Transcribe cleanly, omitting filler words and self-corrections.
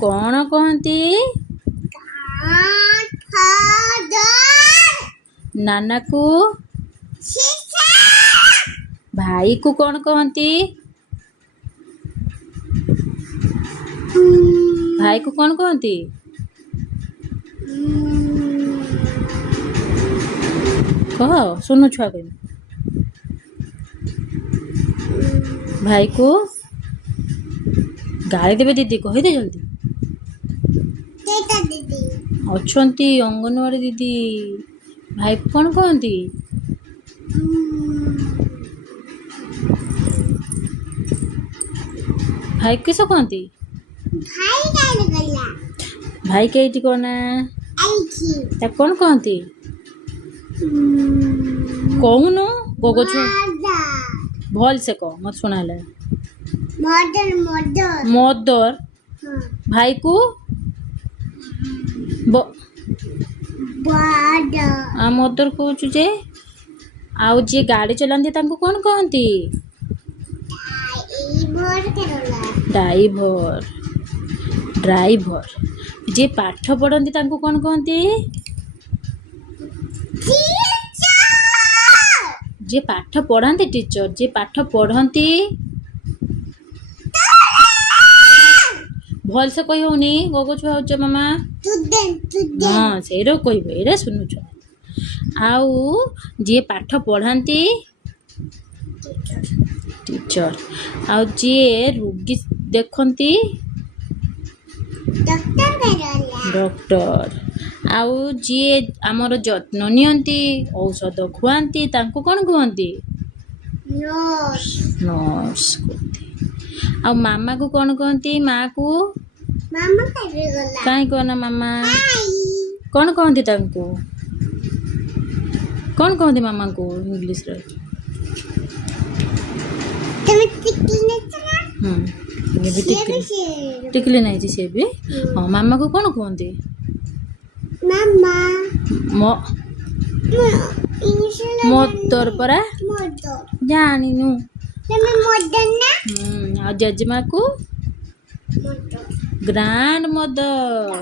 कौन कहती? नाना को? भाई को कौन कहती? भाई को कौन कहती? कह सुनु छुआ कह भाई को गाड़ी देवे दीदी कहीदे जल्दी अच्छी अंगनवाड़ी दीदी भाई को कौन कहती? भाई किस कहती? भाई के कौन कौन कहती? कौन गोगो छु भल से कह मत सुना मदर भाई को मदर कहूँ जे आउ जी गाड़ी चलाती कौन कहती? ड्राइवर ड्राइवर जे पाठ पढ़ती कौन कहती? जे पाठ पढ़ाती टीचर जे पाठ पढ़ती भल से कही होनी गोगो छुआ हो मामा हाँ से कह सुनु छुआ आउ जे पाठ पढ़ाती टीचर आउ जे रोगी देखती डॉक्टर आउ जी आमर जत्न नियंती औषध खुआती तांको कौन कहती? नर्स कहती। आ मामा को कौन कहती? माँ को कहीं कहना मामा कौन कहती तांको कौन कहती मामा को इंग्लिश रे? टिकली नहीं से भी हाँ मामा को कौन कहती? मदर परा जानी नु जजमा को ग्रैंड मदर